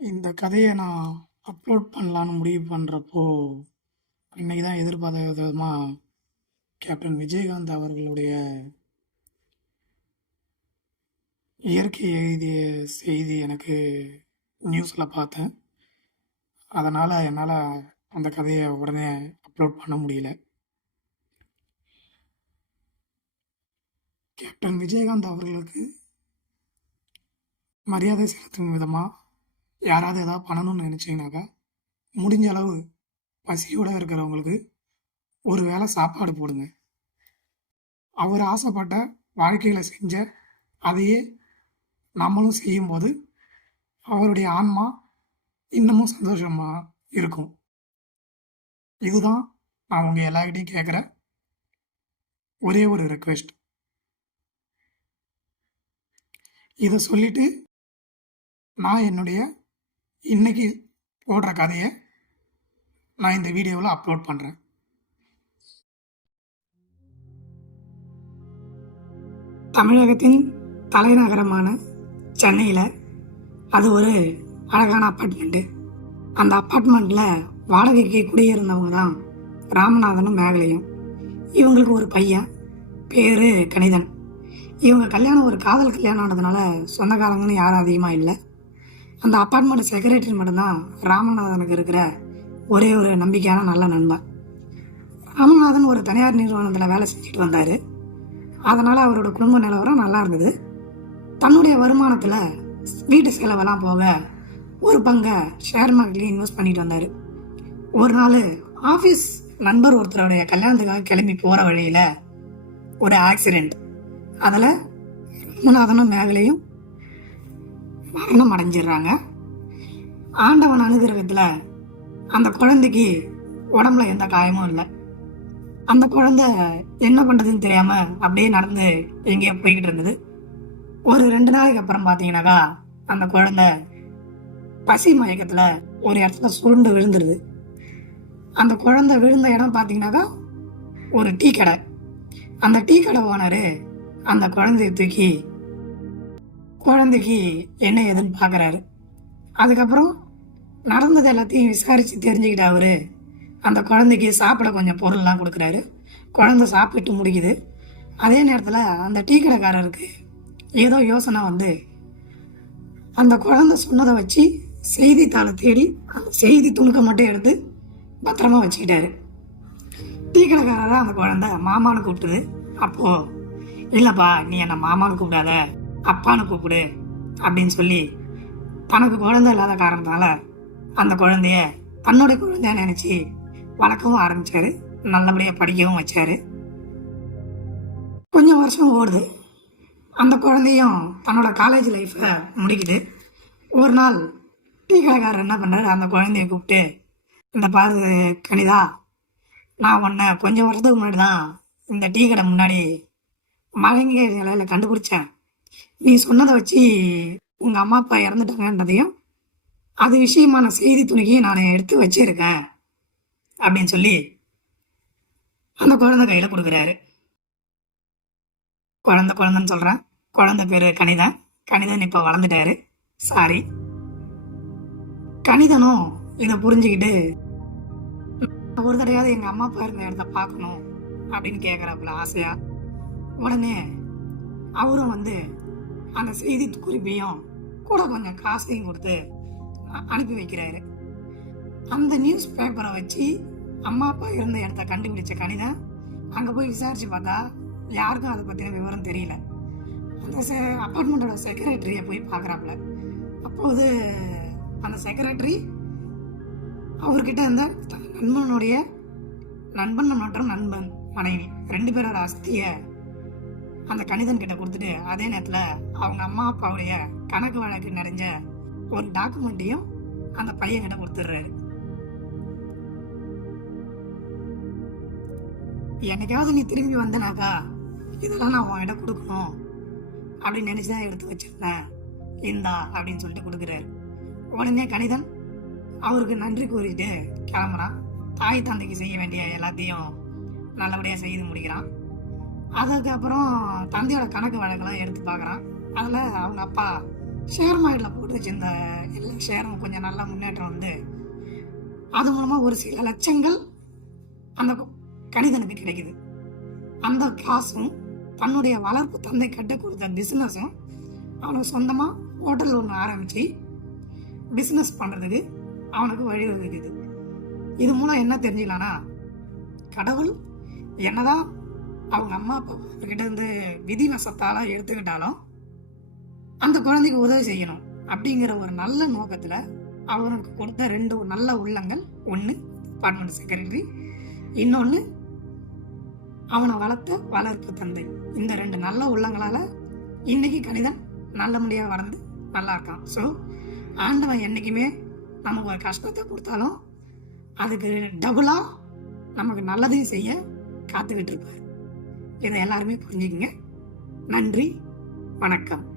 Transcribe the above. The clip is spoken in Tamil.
இந்த கதையை நான் அப்லோட் பண்ணலான்னு முடிவு பண்ணுறப்போ இன்னைக்கு தான் எதிர்பார்த்த விதமாக கேப்டன் விஜயகாந்த் அவர்களுடைய இயற்கை எழுதிய செய்தி எனக்கு நியூஸில் பார்த்தேன். அதனால் என்னால் அந்த கதையை உடனே அப்லோட் பண்ண முடியல. கேப்டன் விஜயகாந்த் அவர்களுக்கு மரியாதை செலுத்தும் விதமாக யாராவது எதாவது பண்ணணும்னு நினச்சிங்கனாக்கா முடிஞ்ச அளவு பசியோடு இருக்கிறவங்களுக்கு ஒரு வேளை சாப்பாடு போடுங்க. அவர் ஆசைப்பட்ட வாழ்க்கையில் செஞ்ச அதையே நம்மளும் செய்யும்போது அவருடைய ஆன்மா இன்னமும் சந்தோஷமாக இருக்கும். இதுதான் நான் உங்கள் எல்லார்கிட்டையும் கேட்குற ஒரே ஒரு ரெக்வெஸ்ட் இதை சொல்லிட்டு நான் என்னுடைய இன்னைக்கு போடுற கதையை நான் இந்த வீடியோவில் அப்லோட் பண்ணுறேன் தமிழகத்தின் தலைநகரமான சென்னையில் அது ஒரு அழகான அப்பார்ட்மெண்ட்டு அந்த அப்பார்ட்மெண்ட்டில் வாடகைக்கு குடியிருந்தவங்க தான் ராமநாதனும் மேகலையும். இவங்களுக்கு ஒரு பையன் பேர் கணிதன். இவங்க கல்யாணம் ஒரு காதல் கல்யாணம் ஆனதுனால சொந்தக்காரங்கன்னு யாரும் அதிகமாக இல்லை. அந்த அப்பார்ட்மெண்ட் செக்ரட்டரி மட்டும்தான் ராமநாதனுக்கு இருக்கிற ஒரே ஒரு நம்பிக்கையான நல்ல நண்பன். ராமநாதன் ஒரு தனியார் நிறுவனத்தில் வேலை செஞ்சுட்டு வந்தார். அதனால் அவரோட குடும்ப நிலவரம் நல்லா இருந்தது. தன்னுடைய வருமானத்தில் வீட்டு செலவெல்லாம் போக ஒரு பங்கை ஷேர் மார்க்கெட்லேயும் இன்வெஸ்ட் பண்ணிட்டு வந்தார். ஒரு நாள் ஆஃபீஸ் நண்பர் ஒருத்தருடைய கல்யாணத்துக்காக கிளம்பி போகிற வழியில் ஒரு ஆக்சிடெண்ட் அதில் ராமநாதனும் மேகலையும் மரணம் அடைஞ்சிடுறாங்க. ஆண்டவன் அனுகிரகத்தில் அந்த குழந்தைக்கு உடம்புல எந்த காயமும் இல்லை. அந்த குழந்தை என்ன பண்ணுறதுன்னு தெரியாமல் அப்படியே நடந்து எங்கேயோ போய்கிட்டு இருந்தது. ஒரு ரெண்டு நாளைக்கு அப்புறம் பார்த்தீங்கன்னாக்கா அந்த குழந்தை பசி மயக்கத்தில் ஒரு இடத்துல சுருண்டு விழுந்துருது. அந்த குழந்தை விழுந்த இடம் பார்த்தீங்கன்னாக்கா ஒரு டீ கடை. அந்த டீ கடை ஓனர் அந்த குழந்தைய தூக்கி குழந்தைக்கு என்ன ஏதுன்னு பார்க்குறாரு அதுக்கப்புறம் நடந்தது எல்லாத்தையும் விசாரித்து தெரிஞ்சுக்கிட்ட அவர். அந்த குழந்தைக்கு சாப்பிட கொஞ்சம் பொருள்லாம் கொடுக்குறாரு. குழந்தை சாப்பிட்டு முடிக்குது. அதே நேரத்தில் அந்த டீ கடைக்காரருக்கு ஏதோ யோசனை வந்து அந்த குழந்தை சொன்னதை வச்சு செய்தித்தாளை தேடி அந்த செய்தி துணுக்க மட்டும் எடுத்து பத்திரமா வச்சுக்கிட்டாரு. டீ கடைக்காரராக அந்த குழந்தை? மாமான்னு கூப்பிட்டுது. அப்போது இல்லைப்பா நீ என்னை மாமான்னு கூப்பிடாத. அப்பான்னு கூப்பிடு அப்படின்னு சொல்லி தனக்கு குழந்தை இல்லாத காரணத்தால அந்த குழந்தைய தன்னோட குழந்தைய நினச்சி வளர்க்கவும் ஆரம்பிச்சாரு. நல்லபடியாக படிக்கவும் வச்சாரு. கொஞ்சம் வருஷம் ஓடுது. அந்த குழந்தையும் தன்னோட காலேஜ் லைஃப்பை முடிக்குது. ஒரு நாள் டீ கடைக்காரர் என்ன பண்ணுறாரு அந்த குழந்தைய கூப்பிட்டு இந்த பாரு கணிதா நான் உன்னை கொஞ்சம் வருஷத்துக்கு முன்னாடி தான் இந்த டீ கடை முன்னாடி மலைங்க நிலையில் கண்டுபிடிச்சேன். நீ சொன்னதை வச்சு உங்கள் அம்மா அப்பா இறந்துட்டாங்கன்றதையும் அது விஷயமான செய்தி துணிக்கையும் நான் எடுத்து வச்சிருக்கேன் அப்படின்னு சொல்லி அந்த குழந்தை கையில் கொடுக்குறாரு. குழந்தை குழந்தைன்னு சொல்கிறேன் குழந்தை பேர் கணிதன். கணிதன் இப்போ வளர்ந்துட்டாரு. சாரி கணிதனும் இதை புரிஞ்சுக்கிட்டு ஒரு தடையாவது எங்கள் அம்மா அப்பா இருந்த இடத்த பார்க்கணும் அப்படின்னு கேட்குறாப்புல ஆசையா. உடனே அவரும் வந்து அந்த செய்தி குறிப்பையும் கூட கொஞ்சம் காசையும் கொடுத்து அனுப்பி வைக்கிறாரு. அந்த நியூஸ் பேப்பரை வச்சு அம்மா அப்பா இருந்த இடத்த கண்டுபிடிச்ச கணிதம் அங்கே போய் விசாரிச்சு பார்த்தா யாருக்கும் அதை பற்றின விவரம் தெரியல. அந்த செ அப்பார்ட்மெண்ட்டோட செக்ரட்டரியை போய் பார்க்குறாப்புல. அப்போது அந்த செக்ரட்டரி அவர்கிட்ட இருந்த தன் நண்பனுடைய நண்பன் மற்றும் நண்பன் மனைவி ரெண்டு பேரோட அஸ்தியை அந்த கணிதன் கிட்ட கொடுத்துட்டு அதே நேரத்தில் அவங்க அம்மா அப்பாவுடைய கணக்கு வழக்கு நிறைஞ்ச ஒரு டாக்குமெண்ட்டையும் அந்த பையன் கிட்ட கொடுத்துட்றாரு. என்னைக்காவது நீ திரும்பி வந்தனாக்கா இதெல்லாம் நான் உன்கிட்ட கொடுக்கணும் அப்படின்னு நினச்சி தான் எடுத்து வச்சிருந்தேன். இந்தா அப்படின்னு சொல்லிட்டு கொடுக்குறாரு. உடனே கணிதன் அவருக்கு நன்றி கூறிட்டு கிளம்புறான். தாய் தந்தைக்கு செய்ய வேண்டிய எல்லாத்தையும் நல்லபடியாக செய்து முடிக்கிறான். அதுக்கப்புறம் தந்தையோட கணக்கு வழக்கெல்லாம் எடுத்து பார்க்குறான். அதில் அவங்க அப்பா ஷேர் மார்க்கெட்டில் போட்டு வச்சிருந்த எல்லா ஷேரும் கொஞ்சம் நல்ல முன்னேற்றம் வந்து அது மூலமாக ஒரு சில லட்சங்கள் அந்த கணிதனுக்கு கிடைக்குது. அந்த காசும் தன்னுடைய வளர்ப்பு தந்தை கட்ட கொடுத்த பிஸ்னஸும் அவனுக்கு சொந்தமாக ஹோட்டல் ஒன்று ஆரம்பித்து பிஸ்னஸ் பண்ணுறதுக்கு அவனுக்கு வழிவகுக்குது இது மூலம் என்ன தெரிஞ்சுக்கலான்னா கடவுள் என்னதான் அவங்க அம்மா அப்பா கிட்ட இருந்து விதி வசத்தால எடுத்துக்கிட்டாலும் அந்த குழந்தைக்கு உதவி செய்யணும் அப்படிங்கிற ஒரு நல்ல நோக்கத்தில் அவனுக்கு கொடுத்த ரெண்டு நல்ல உள்ளங்கள். ஒன்று டிபார்ட்மெண்ட் செக்ரட்டரி இன்னொன்று அவனை வளர்த்த வளர்ப்பு தந்தை. இந்த ரெண்டு நல்ல உள்ளங்களால் இன்னைக்கு கணிதன் நல்லபடியாக வளர்ந்து நல்லா இருக்கான். ஸோ ஆண்டவன் என்றைக்குமே நமக்கு ஒரு கஷ்டத்தை கொடுத்தாலும் அதுக்கு டபுளாக நமக்கு நல்லதையும் செய்ய காத்துக்கிட்டு இருப்பார். இதை எல்லாருமே புரிஞ்சுக்கங்க. நன்றி. வணக்கம்.